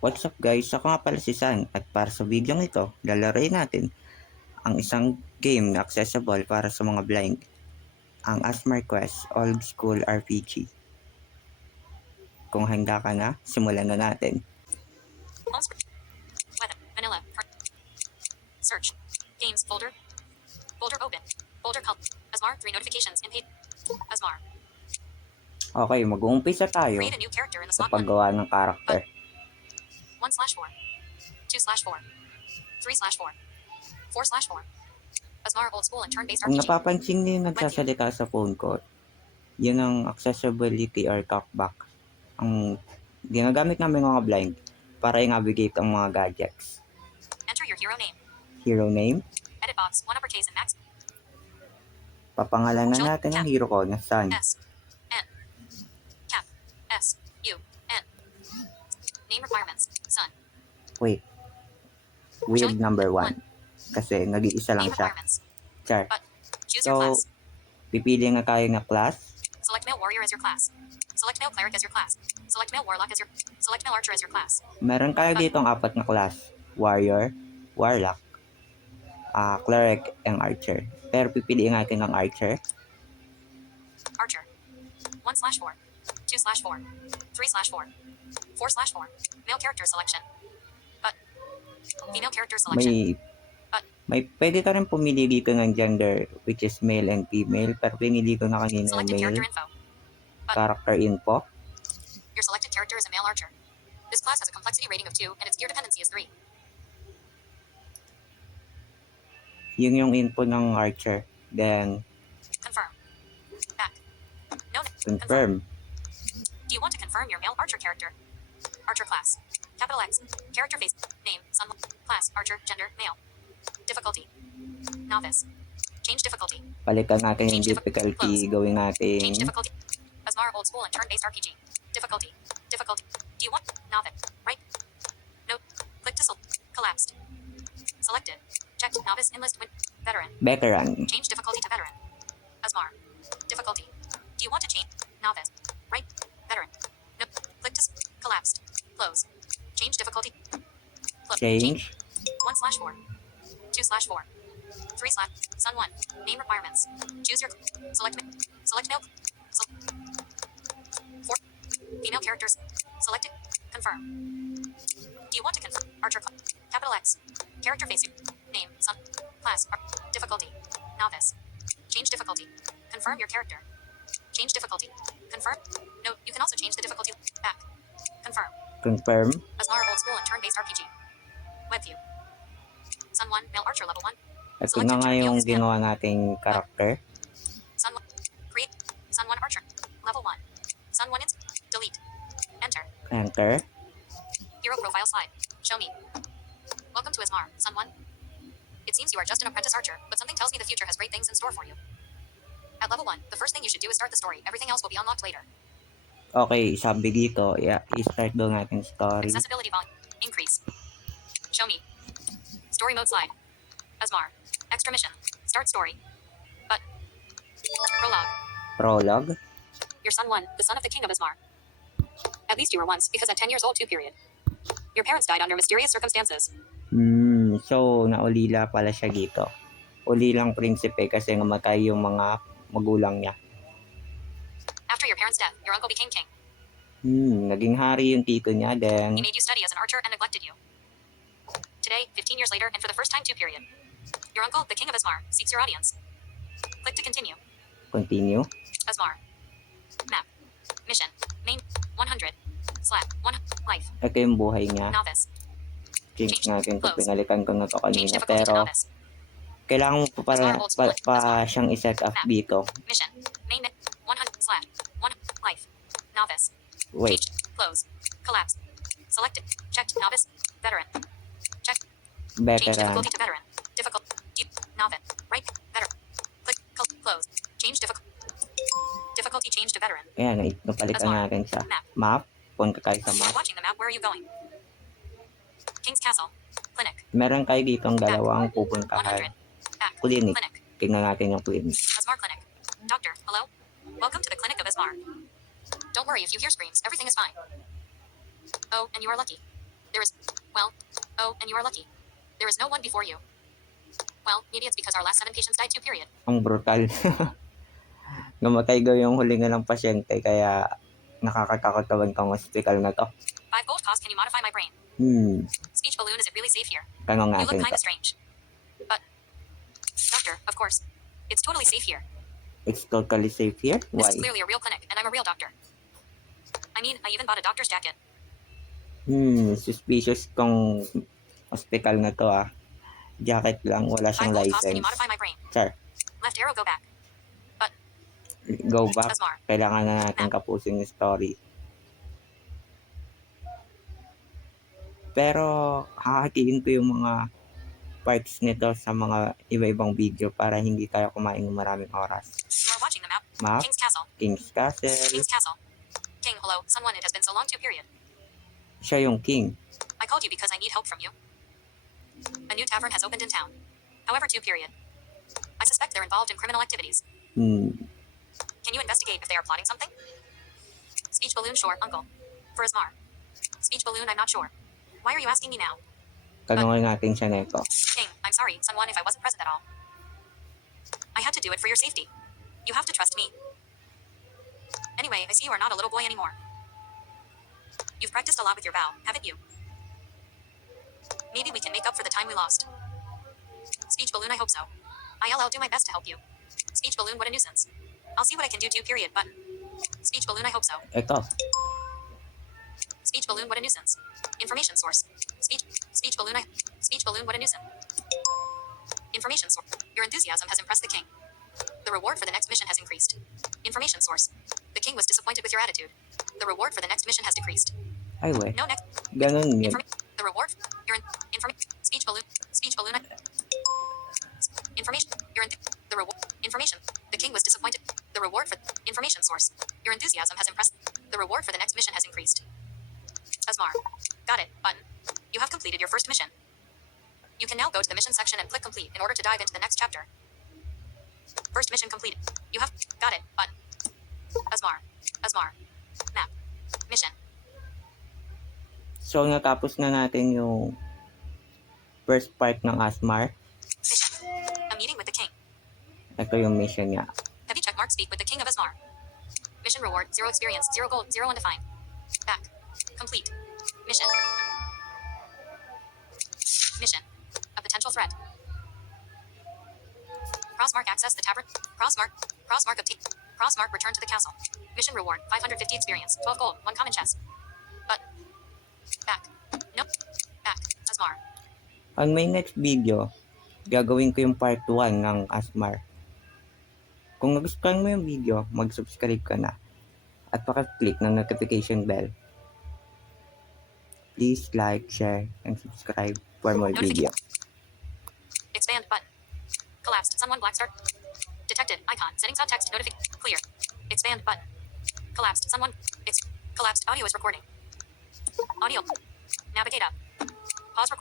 What's up guys? Ako nga pala si San at para sa video ito, lalaroin natin ang isang game na accessible para sa mga blind, ang Asmar Quest Old School RPG. Kung handa ka na, simulan na natin. Home screen. Weather. Vanilla. Search. Games folder. Folder open. Folder called Asmar. 3 notifications in page. Asmar. Okay, mag-uumpisa tayo Create a new character in the sa slot 1. paggawa ng karakter. 1/4. 2/4. 3/4. 4/4. Asmar old school and turn-based Kung RPG. napapansin niyo yung nagsasalita sa phone ko, yun ang accessibility or talkback. Ang ginagamit namin mga blind para i-navigate ang mga gadgets. Enter your hero name. Hero name, Edit box 1 uppercase and max. papangalanan natin ang hero ko na Sun. S. N. Cap. S. U. N. Name requirements. Sun. Wait. Weird number 1. Kasi nag-iisa lang Name siya. requirements. Char. But choose your So, class. pipili nga tayo na class. Select male warrior as your class. Select male cleric as your class. Select male warlock as your. Select male archer as your class. Meron tayo dito ang 4 na class. Warrior, Warlock, Cleric, and Archer. Pero pipiliin natin ang Archer. Archer. 1/4. 2/4. 3/4. 4/4. Male character selection. But female character selection. May pwede ka rin pumili dito ng gender, which is male and female. Pero pinili ko na kanina Selected character male. info. Character info. Your selected character is a male archer. This class has a complexity rating of 2 and its gear dependency is 3. Yun yung info ng Archer. Then, Confirm. Back. No. confirm. Do you want to confirm your male archer character? Archer class. Capital X. Character face. Name. Sun. Class. Archer. Gender. Male. Difficulty. Novice. Change difficulty. Palitan natin yung Change difficulty. Gawin natin Change difficulty. Asmar old school and turn-based RPG. Difficulty. Difficulty. Do you want novice? Right. Note. Click to collapsed. Selected. Checked. Novice enlist win. Veteran. veteran. Change difficulty to veteran. Asmar. Difficulty. Do you want to change novice? Right. Veteran. No. Click to collapsed. Close. Change difficulty. Change. 1/4. 2/4. 3/. Sun 1. Name requirements. Choose your select male. 4. Female characters. Selected. Confirm. Do you want to confirm? Archer. Capital X. Character face. Name. Sun. Class. Difficulty. Novice. Change difficulty. Confirm your character. Change difficulty. Confirm. Note. You can also change the difficulty. Back. Confirm. Confirm. Asmar old school and turn-based RPG. Web view. Sun 1. Male archer level 1. Ito na nga yung ginawa nating character. Sun 1. Create. Sun 1 archer. Level 1. Sun 1 delete. Enter. Enter. Hero profile slide. Show me. Welcome to Asmar, Sun 1. It seems you are just an apprentice archer, but something tells me the future has great things in store for you. At level 1, the first thing you should do is start the story. Everything else will be unlocked later. Okay, sabi dito, i-start daw natin story. Accessibility volume. Increase. Show me. Story mode slide. Asmar. Extra mission. Start story. But. Prologue. Prologue. Your son 1, the son of the king of Asmar. At least you were once, because at 10 years old 2 period. Your parents died under mysterious circumstances. So, naulila pala siya dito. Ulilang prinsipe kasi namatay yung mga magulang niya. After your parents' death, your uncle became king. Naging hari yung tito niya, then He made you study as an archer and neglected you. Today, 15 years later, and for the first time 2 period. Your uncle, the king of Asmar, seeks your audience. Click to continue. continue. Asmar. Map. Mission. Main. 100. Slap. 1. Life. Ito yung buhay niya. Novice. Change natin kung pinalitan ko na to Change kanina. difficulty to Pero, novice. kailangan mo pa siyang iset up dito. Mission. Main. 100. Slash. 1. Life. Novice. Wait. Change. Close. Collapse. Selected. Checked. Novice. Veteran. Check. Change Veteran. difficulty to veteran. Difficult. Deep. Novice. Right. Veteran. Click. Close. Change difficulty change to veteran. Ayan, napalitan natin sa map. Punta tayo sa map. Watching the map, where are you going? King's Castle. Clinic. Meron kayo ditong dalawang pupuntahan. 100. Back. Clinic. Clinic. Tingnan natin yung clinic. Asmar Clinic. Doctor, hello? Welcome to the clinic of Asmar. Don't worry if you hear screams, everything is fine. Oh, and you are lucky. There is, well, oh, and you are lucky. There is no one before you. Well, maybe it's because our last 7 patients died too, period. Ang brutal. Namatay daw yung huli ng pasyente, kaya nakakatakot naman tong hospital na to. 5 gold cost, can you modify my brain? Speech balloon, is it really safe here? Tanong You look natin kinda to. strange. But, doctor, of course. It's totally safe here. It's totally safe here? This Why? is clearly a real clinic, and I'm a real doctor. I mean, I even bought a doctor's jacket. Suspicious tong hospital na to ah. Jacket lang, wala 5 siyang gold cost, can you license. modify my brain? Sir, Left arrow, go back. go back. Asmar. Kailangan na natin kapusin yung story. Pero, hahatiin ko yung mga parts nito sa mga iba-ibang video para hindi tayo kumain ng maraming oras. You are watching the map. Map, King's Castle. King's Castle, King's Castle. King, hello, someone, it has been so long too, period. siya yung king. I called you because I need help from you. A new tavern has opened in town. However, two, period. I suspect they're involved in criminal activities. Can you investigate if they are plotting something? Speech balloon, sure, uncle. For Asmar. Speech balloon, I'm not sure. Why are you asking me now? Tanungin natin siya nito. King, I'm sorry, someone, if I wasn't present at all. I had to do it for your safety. You have to trust me. Anyway, I see you are not a little boy anymore. You've practiced a lot with your bow, haven't you? Maybe we can make up for the time we lost. Speech balloon, I hope so. I'll do my best to help you. Speech balloon, what a nuisance. I'll see what I can do too, period, but... Speech balloon, I hope so. Ito. Speech balloon, what a nuisance. Information source. Speech balloon, what a nuisance. Information source. Your enthusiasm has impressed the king. The reward for the next mission has increased. Information source. The king was disappointed with your attitude. The reward for the next mission has decreased. Ay, we. No next. Ganun yun. The reward. Speech balloon. Information. The reward. Information. The king was disappointed. The reward for information source. Your enthusiasm has impressed. The reward for the next mission has increased. Asmar. Got it. Button. You have completed your first mission. You can now go to the mission section and click complete in order to dive into the next chapter. First mission completed. You have got it. Button. Asmar. Map. Mission. So, natapos na natin yung first part ng Asmar. Mission. A meeting with the king. Ito yung mission niya. Heavy check mark, speak with the king of Asmar. Mission reward, 0 experience, 0 gold, 0 undefined. Back. Complete. Mission. Mission. A potential threat. Crossmark access the tavern. Crossmark obtain. Crossmark return to the castle. Mission reward, 550 experience, 12 gold, 1 common chest. But. Back. Nope. Back. Asmar. On my next video, gagawin ko yung part 1 ng Asmar. Kung nagustuhan mo yung video, mag-subscribe ka na. At paka-click ng notification bell. Please like, share, and subscribe for more video. Expand button. Collapsed. Someone black start. Detected. Icon. Settings on text. Clear. Expand button. Collapsed. Someone. Collapsed. Audio is recording. Audio. Navigate up. Pause.